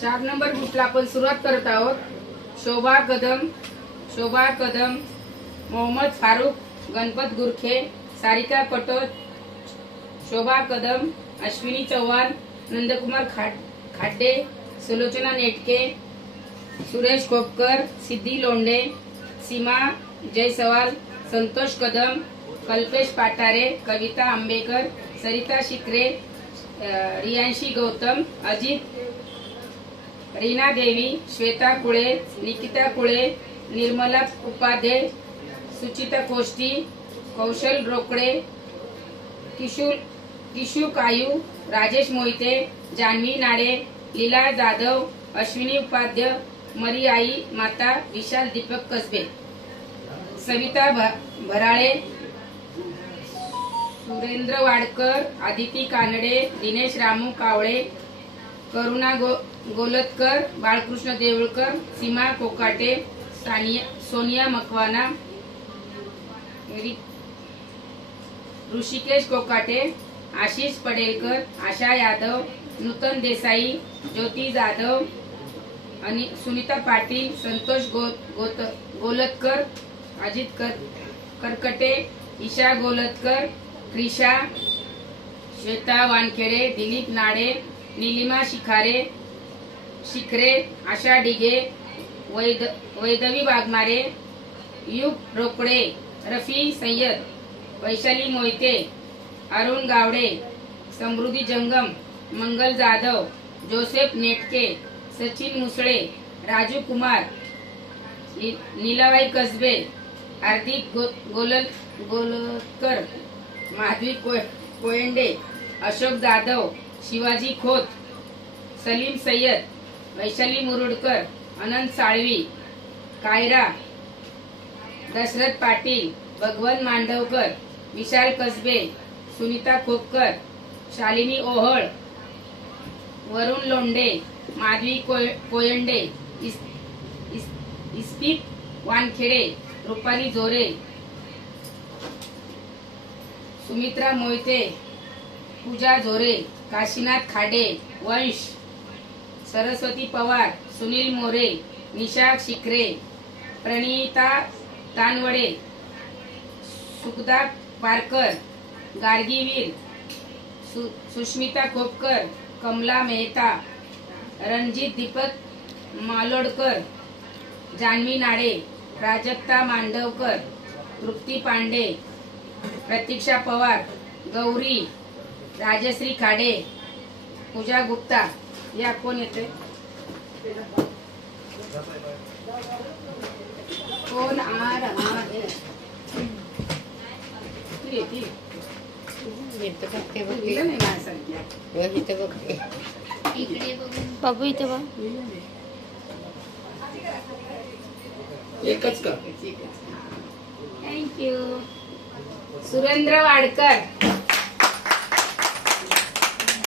4 number ग्रुपला आपण सुरुवात करत आहोत। शोभा कदम, मोहम्मद फारूक, गणपत गुरखे, सारिका पटोत, शोभा कदम, अश्विनी चव्हाण, नंदकुमार खाड्डे, सुलोचना नेटके, सुरेश खोपकर, सिद्धी लोंढे, सीमा जयसवाल, संतोष कदम, कल्पेश पाटारे, कविता आंबेकर, सरिता शिकरे, रियांशी गौतम, अजित, रीना देवी, श्वेता कुळे, निकिता कुळे, निर्मला उपाध्ये, सुचिता कोष्टी, कौशल रोकडे, किशू कायू, राजेश मोहिते, जान्हवी नाडे, लीला जाधव, अश्विनी उपाध्य, मरी आई माता, विशाल दीपक कसबे, सविता भराळे, सुरेंद्र वाडकर, आदिती कानडे, दिनेश रामू कावळे, करुणा गोलतकर, बाळकृष्ण देवळकर, सीमा कोकाटे, सोनिया मकवाना, ऋषिकेश कोकाटे, आशिष पडेलकर, आशा यादव, नूतन देसाई, ज्योती जाधव, सुनीता पाटील, संतोष गोलतकर, अजित करकटे, ईशा गोलतकर, क्रिशा, श्वेता वानखेडे, दिलीप नाडे, नीलिमा शिखरे, आशा डिगे, वैदवी वाघमारे, युग रोकडे, रफी सय्यद, वैशाली मोहिते, अरुण गावडे, समृद्धी जंगम, मंगल जाधव, जोसेफ नेटके, सचिन मुसळे, राजू कुमार, नीलाबाई कसबे, हार्दिक गोलतकर, माधवी कोयंडे, अशोक जाधव, शिवाजी खोत, सलीम सय्यद, वैशाली मुरुडकर, अनंत साळवी, कायरा, दशरथ पाटील, भगवन मांडवकर, विशाल कसबे, सुनीता खोपकर, शालिनी ओहळ, वरुण लोंढे, माधवी कोयंडे, इस्पित वानखेडे, रुपाली जोरे, सुमित्रा मोहिते, पूजा झोरे, काशीनाथ खाडे, वंश, सरस्वती पवार, सुनील मोरे, निशा शिखरे, प्रणिता तानवडे, सुखदा पारकर, गाडगीवीर, सुष्मिता खोपकर, कमला मेहता, रणजित दीपक मालोडकर, जान्हवी नाडे, प्राजक्ता मांडवकर, तृप्ती पांडे, प्रतीक्षा पवार, गौरी, राजश्री खाडे, पूजा गुप्ता। या कोण येते? कोण आ रहा है? तू येते? बाबू इथे बघ। एकच का? थँक्यू। सुरेंद्र वाडकर,